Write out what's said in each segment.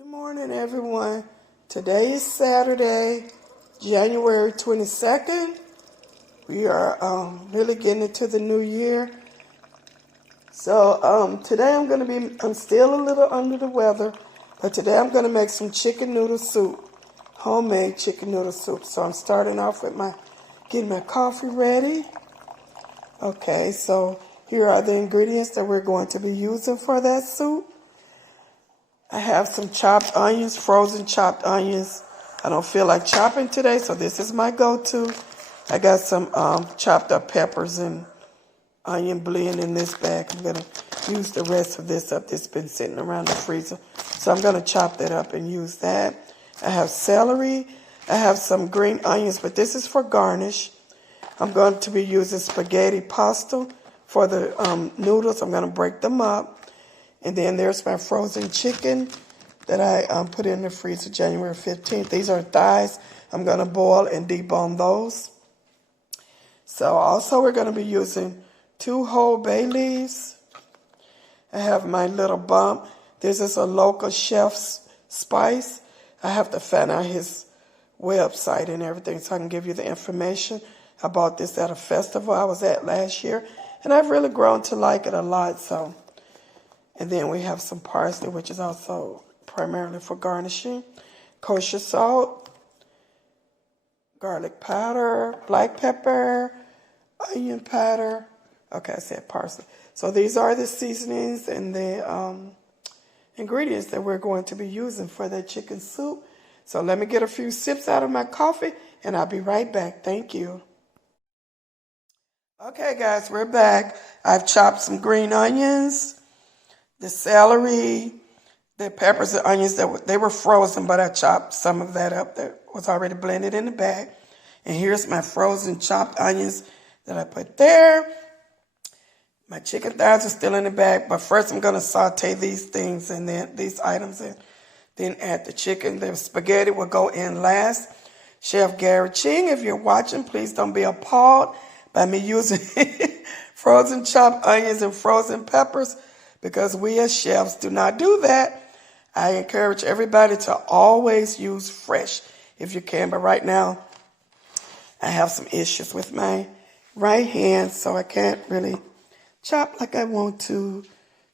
Good morning, everyone. Today is Saturday, January 22nd. We are really getting into the new year. So today I'm still a little under the weather, but today I'm going to make some chicken noodle soup, homemade chicken noodle soup. So I'm starting off with getting my coffee ready. Okay, so here are the ingredients that we're going to be using for that soup. I have some chopped onions, frozen chopped onions. I don't feel like chopping today, so this is my go-to. I got some chopped up peppers and onion blend in this bag. I'm going to use the rest of this up. This has been sitting around the freezer. So I'm going to chop that up and use that. I have celery. I have some green onions, but this is for garnish. I'm going to be using spaghetti pasta for the noodles. I'm going to break them up. And then there's my frozen chicken that I put in the freezer January 15th. These are thighs. I'm going to boil and debone those. So also we're going to be using 2 whole bay leaves. I have my little bump. This is a local chef's spice. I have to find out his website and everything so I can give you the information. I bought this at a festival I was at last year, and I've really grown to like it a lot. And then we have some parsley, which is also primarily for garnishing. Kosher salt, garlic powder, black pepper, onion powder. Okay, I said parsley. So these are the seasonings and the ingredients that we're going to be using for that chicken soup. So let me get a few sips out of my coffee, and I'll be right back. Thank you. Okay, guys, we're back. I've chopped some green onions, the celery, the peppers and onions, they were frozen, but I chopped some of that up that was already blended in the bag. And here's my frozen chopped onions that I put there. My chicken thighs are still in the bag, but first I'm going to saute these things and then these items and then add the chicken. The spaghetti will go in last. Chef Gary Ching, if you're watching, please don't be appalled by me using frozen chopped onions and frozen peppers, because we as chefs do not do that. I encourage everybody to always use fresh if you can. But right now, I have some issues with my right hand, so I can't really chop like I want to.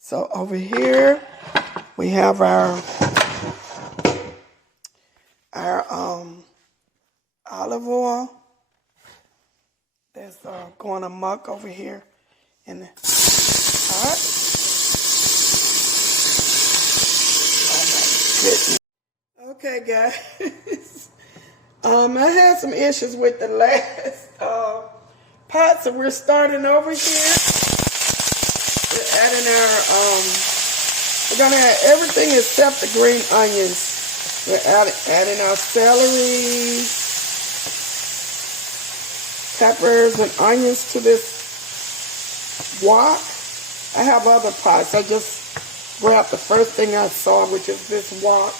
So over here, we have our olive oil that's going amok over here in the pot. Okay, guys. I had some issues with the last pot, so we're starting over here. We're adding we're gonna add everything except the green onions. We're adding our celery, peppers, and onions to this wok. I have other pots. I just grabbed the first thing I saw, which is this wok,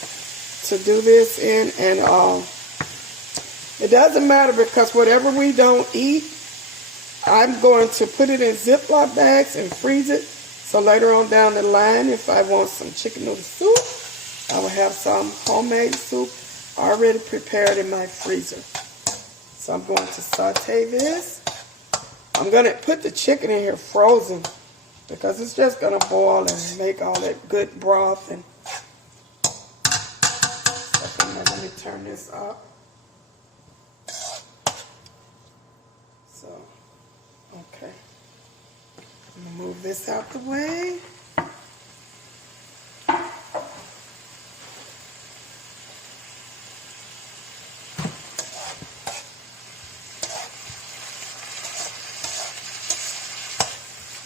to do this in. And it doesn't matter, because whatever we don't eat, I'm going to put it in Ziploc bags and freeze it. So later on down the line, if I want some chicken noodle soup, I will have some homemade soup already prepared in my freezer. So I'm going to saute this. I'm going to put the chicken in here frozen, because it's just going to boil and make all that good broth. And let me turn this up. So, okay. I'm going to move this out the way.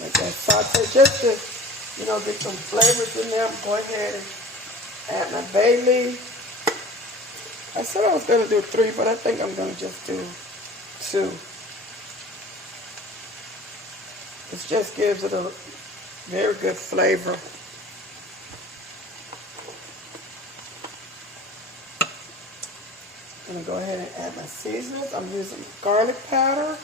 Make that saute just to, get some flavors in there. Go ahead and add my bay leaf. I said I was going to do 3, but I think I'm going to just do 2. It just gives it a very good flavor. I'm going to go ahead and add my seasonings. I'm using garlic powder.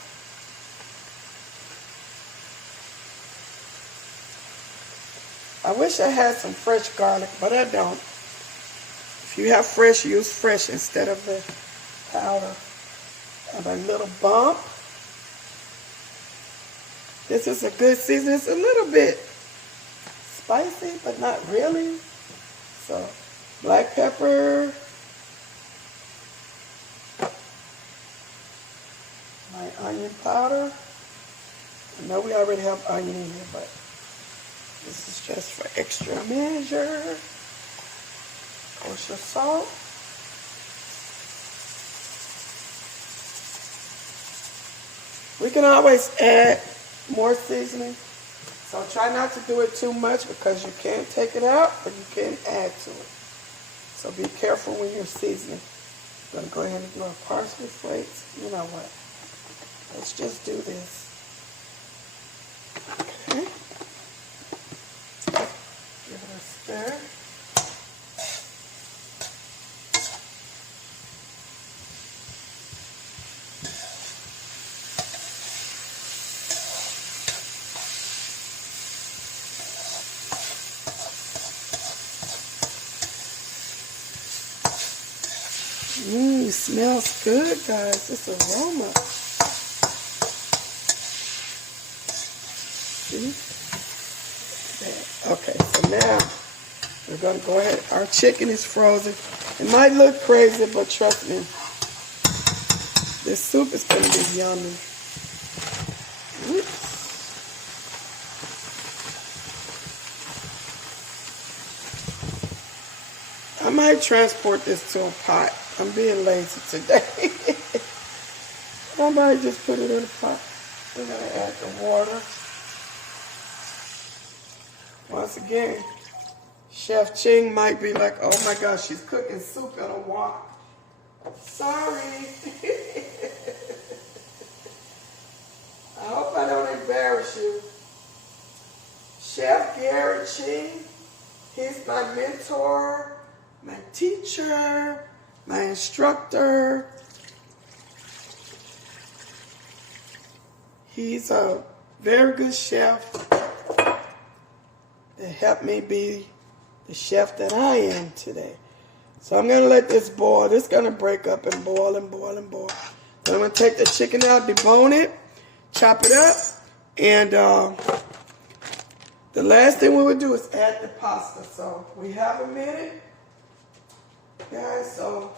I wish I had some fresh garlic, but I don't. If you have fresh, use fresh instead of the powder. Have a little bump. This is a good season. It's a little bit spicy, but not really. So, black pepper. My onion powder. I know we already have onion in here, but this is just for extra measure. Kosher salt. We can always add more seasoning. So try not to do it too much because you can't take it out, but you can add to it. So be careful when you're seasoning. I'm going to go ahead and do our parsley flakes. You know what? Let's just do this. Okay. Give it a stir. It smells good, guys. This aroma. See? Okay, so now we're going to go ahead. Our chicken is frozen. It might look crazy, but trust me, this soup is going to be yummy. Oops. I might transport this to a pot. I'm being lazy today. I might just put it in a pot. We're going to add the water. Once again, Chef Ching might be like, oh my gosh, she's cooking soup in a wok. Sorry. I hope I don't embarrass you. Chef Gary Ching, he's my mentor, my teacher, my instructor. He's a very good chef that helped me be the chef that I am today. So I'm going to let this boil. This is going to break up and boil and boil and boil. Then I'm going to take the chicken out, debone it, chop it up, and the last thing we would do is add the pasta. So we have a minute. Guys, so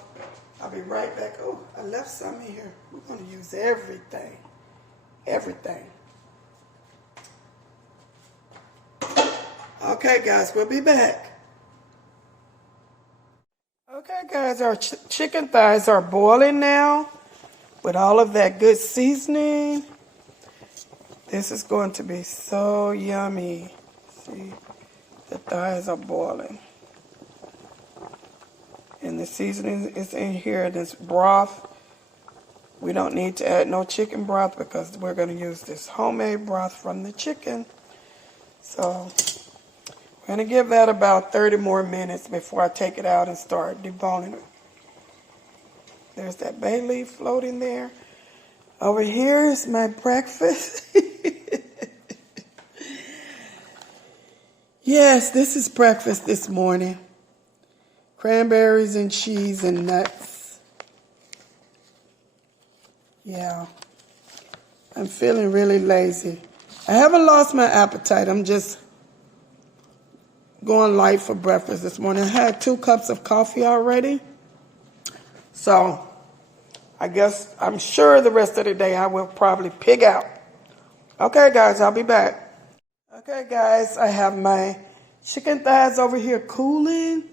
I'll be right back. Oh, I left some in here. We're going to use everything. Everything. Okay, guys, we'll be back. Okay, guys, our chicken thighs are boiling now with all of that good seasoning. This is going to be so yummy. See, the thighs are boiling. And the seasoning is in here, this broth. We don't need to add no chicken broth because we're going to use this homemade broth from the chicken. So we're going to give that about 30 more minutes before I take it out and start deboning it. There's that bay leaf floating there. Over here is my breakfast. Yes, this is breakfast this morning. Cranberries and cheese and nuts. Yeah. I'm feeling really lazy. I haven't lost my appetite. I'm just going light for breakfast this morning. I had 2 cups of coffee already. So I'm sure the rest of the day I will probably pig out. Okay, guys, I'll be back. Okay, guys, I have my chicken thighs over here cooling.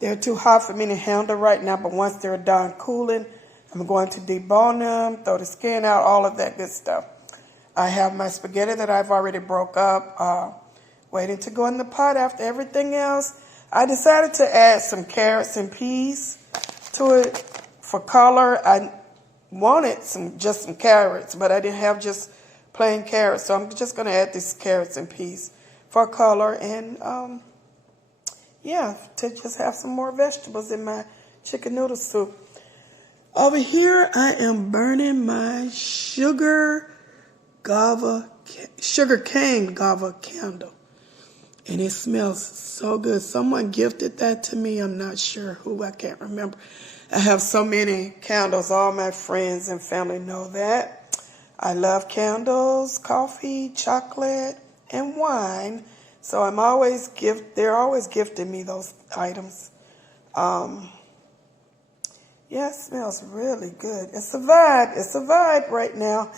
They're too hot for me to handle right now, but once they're done cooling, I'm going to debone them, throw the skin out, all of that good stuff. I have my spaghetti that I've already broke up, waiting to go in the pot after everything else. I decided to add some carrots and peas to it for color. I wanted just some carrots, but I didn't have just plain carrots, so I'm just going to add these carrots and peas for color and yeah, to just have some more vegetables in my chicken noodle soup. Over here, I am burning my sugar cane guava candle. And it smells so good. Someone gifted that to me. I'm not sure who. I can't remember. I have so many candles. All my friends and family know that. I love candles, coffee, chocolate, and wine. So they're always gifting me those items. Yeah, it smells really good. It's a vibe. It's a vibe right now.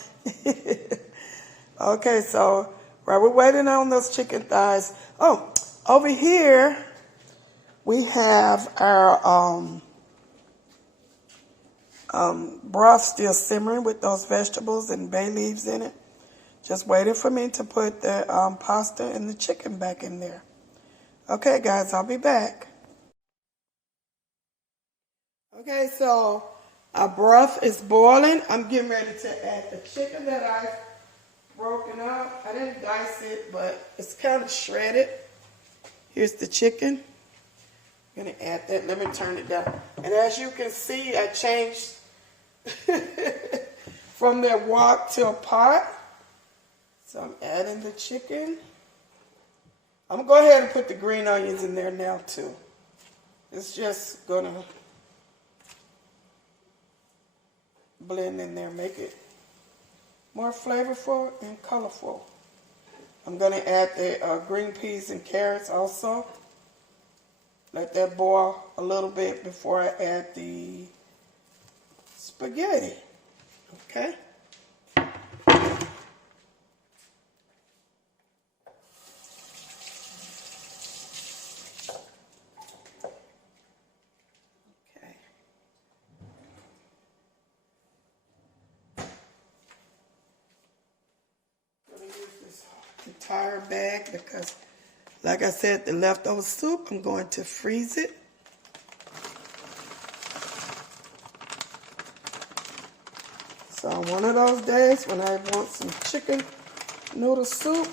Okay, so while we're waiting on those chicken thighs. Oh, over here we have our broth still simmering with those vegetables and bay leaves in it. Just waiting for me to put the pasta and the chicken back in there. Okay, guys, I'll be back. Okay, so our broth is boiling. I'm getting ready to add the chicken that I've broken up. I didn't dice it, but it's kind of shredded. Here's the chicken. I'm going to add that. Let me turn it down. And as you can see, I changed from that wok to a pot. So I'm adding the chicken. I'm going to go ahead and put the green onions in there now too. It's just going to blend in there, make it more flavorful and colorful. I'm going to add the green peas and carrots also. Let that boil a little bit before I add the spaghetti. Okay? Entire bag because, like I said, the leftover soup, I'm going to freeze it. So on one of those days when I want some chicken noodle soup,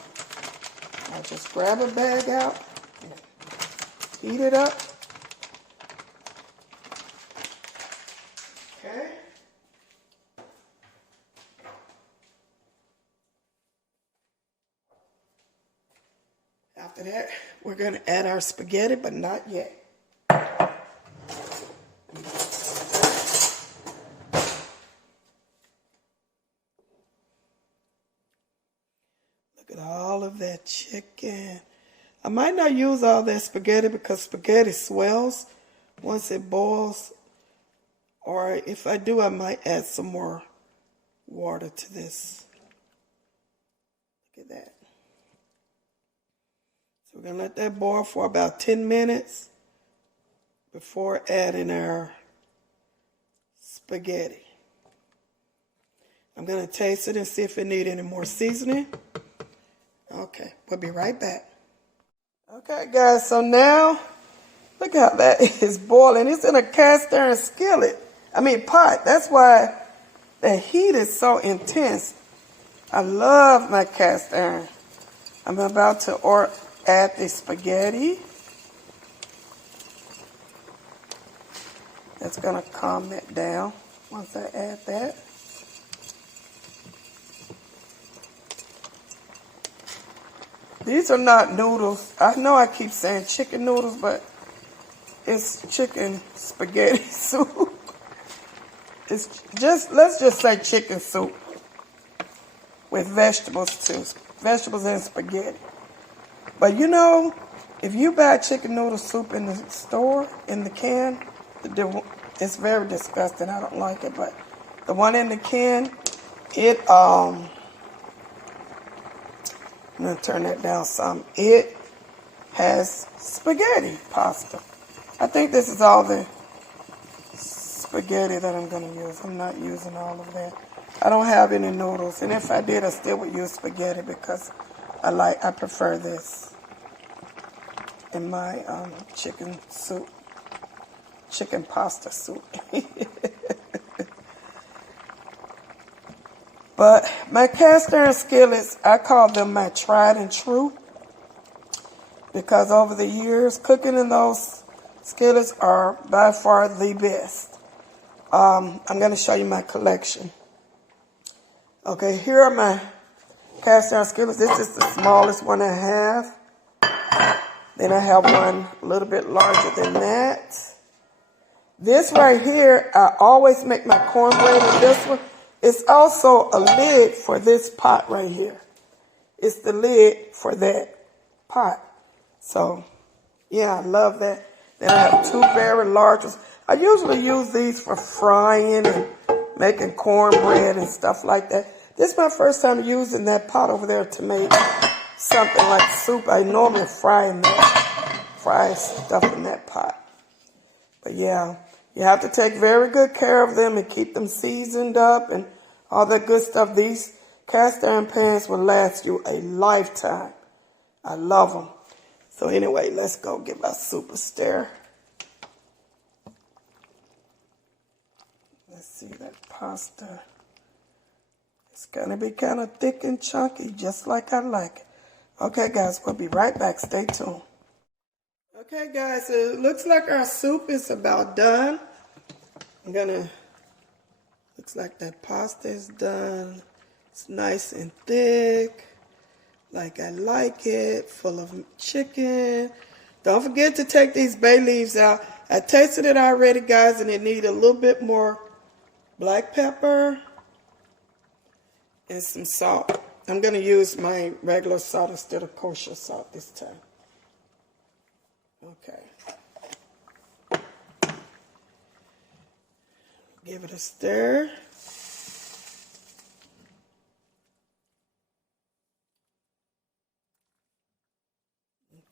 I just grab a bag out and heat it up. Okay. After that, we're going to add our spaghetti, but not yet. Look at all of that chicken. I might not use all that spaghetti because spaghetti swells once it boils. Or if I do, I might add some more water to this. Look at that. So we're going to let that boil for about 10 minutes before adding our spaghetti. I'm going to taste it and see if it needs any more seasoning. Okay, we'll be right back. Okay, guys, so now look how that is boiling. It's in a cast iron pot. That's why the heat is so intense. I love my cast iron. I'm about to add the spaghetti. That's going to calm that down once I add that. These are not noodles. I know I keep saying chicken noodles, but it's chicken spaghetti soup. It's just, let's just say chicken soup with vegetables too. Vegetables and spaghetti. But you know, if you buy chicken noodle soup in the store, in the can, it's very disgusting. I don't like it, but the one in the can, I'm going to turn that down some. It has spaghetti pasta. I think this is all the spaghetti that I'm going to use. I'm not using all of that. I don't have any noodles, and if I did, I still would use spaghetti because I prefer this in my chicken soup, chicken pasta soup. But my cast iron skillets, I call them my tried and true because over the years, cooking in those skillets are by far the best. I'm going to show you my collection. Okay, here are my cast iron skillets. This is the smallest one I have. Then I have one a little bit larger than that. This right here, I always make my cornbread in this one. It's also a lid for this pot right here. It's the lid for that pot. So, yeah, I love that. Then I have two very large ones. I usually use these for frying and making cornbread and stuff like that. This is my first time using that pot over there to make something like soup. I normally fry stuff in that pot. But yeah, you have to take very good care of them and keep them seasoned up and all that good stuff. These cast iron pans will last you a lifetime. I love them. So anyway, let's go give our soup a stir. Let's see that pasta. It's going to be kind of thick and chunky, just like I like it. Okay, guys, we'll be right back. Stay tuned. Okay, guys, it looks like our soup is about done. Looks like that pasta is done. It's nice and thick, like I like it, full of chicken. Don't forget to take these bay leaves out. I tasted it already, guys, and it needs a little bit more black pepper and some salt. I'm going to use my regular salt instead of kosher salt this time. Okay. Give it a stir.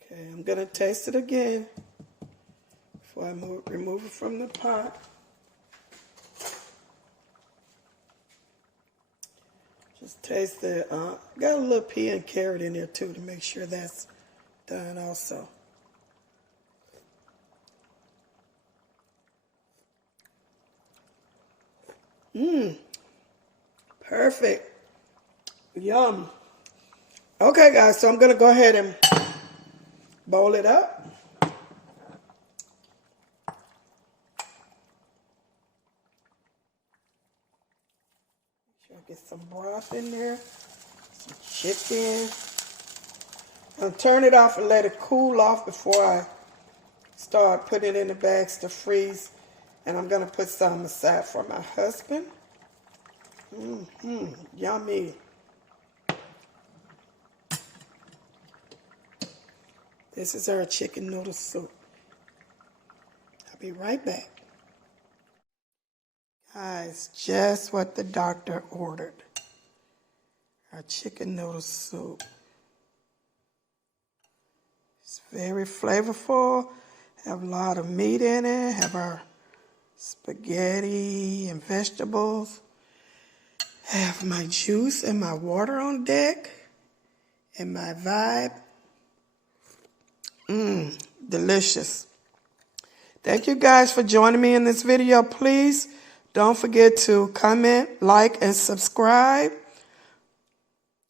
Okay, I'm going to taste it again before I remove it from the pot. Just taste the, got a little pea and carrot in there too to make sure that's done also. Perfect. Yum. Okay, guys, so I'm going to go ahead and bowl it up. Get some broth in there, some chicken. I'll turn it off and let it cool off before I start putting it in the bags to freeze. And I'm going to put some aside for my husband. Yummy. This is our chicken noodle soup. I'll be right back. Guys, just what the doctor ordered. Our chicken noodle soup. It's very flavorful. Have a lot of meat in it. Have our spaghetti and vegetables. Have my juice and my water on deck. And my vibe. Delicious. Thank you guys for joining me in this video. Please don't forget to comment, like, and subscribe.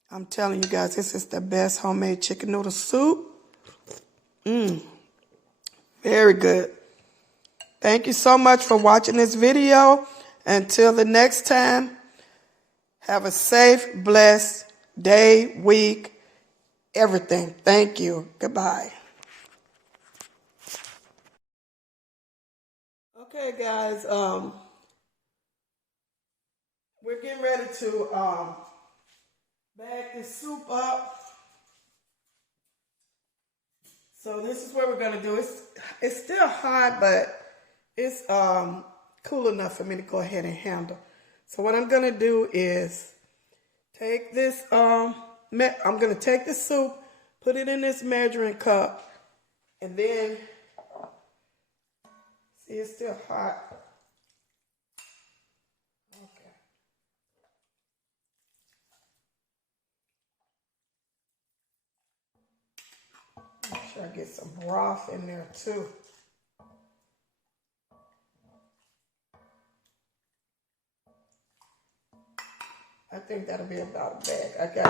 I'm telling you guys, this is the best homemade chicken noodle soup. Very good. Thank you so much for watching this video. Until the next time, have a safe, blessed day, week, everything. Thank you. Goodbye. Okay, guys, we're getting ready to bag this soup up. So this is what we're going to do. It's still hot, but it's cool enough for me to go ahead and handle. So what I'm going to do is take this, I'm going to take the soup, put it in this measuring cup, and then, see, it's still hot. Okay. Make sure I get some broth in there too. I think that'll be about a bag.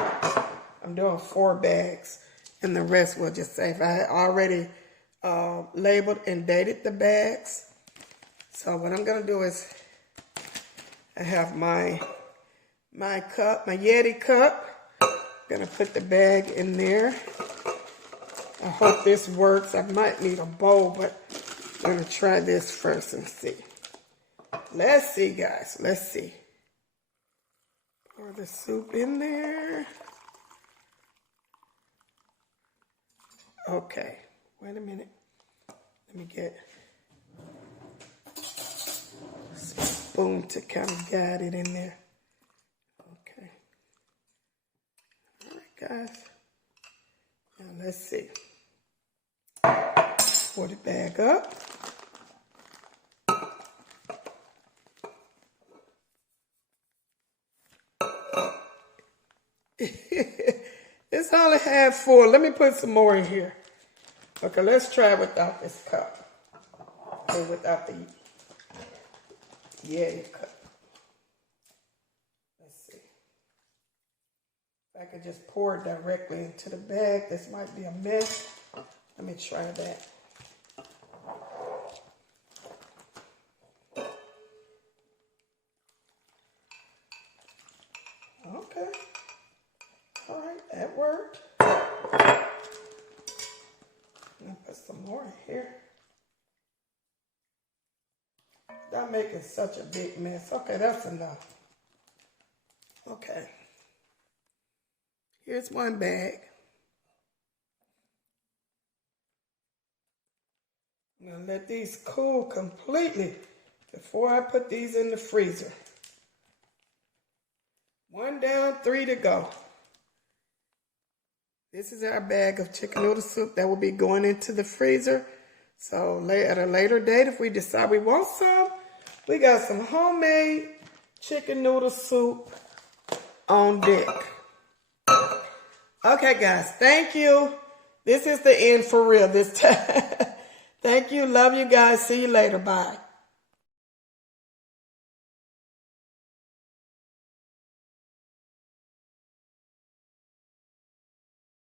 I'm doing 4 bags, and the rest we'll just save. I already labeled and dated the bags. So what I'm gonna do is, I have my cup, my Yeti cup. Gonna put the bag in there. I hope this works. I might need a bowl, but I'm going to try this first and see. Let's see, guys. Let's see. Pour the soup in there. Okay. Wait a minute. Let me get a spoon to kind of guide it in there. Okay. All right, guys. Now let's see. Pour the bag up. It's only half full. Let me put some more in here. Okay, let's try without this cup. Or without the Yeti cup. Let's see. If I could just pour it directly into the bag, this might be a mess. Let me try that. Okay. All right, that worked. I'll put some more in here. Not making such a big mess. Okay, that's enough. Okay. Here's one bag. I'm going to let these cool completely before I put these in the freezer. 1 down, 3 to go. This is our bag of chicken noodle soup that will be going into the freezer. So at a later date, if we decide we want some, we got some homemade chicken noodle soup on deck. Okay, guys, thank you. This is the end for real this time. Thank you. Love you guys. See you later. Bye.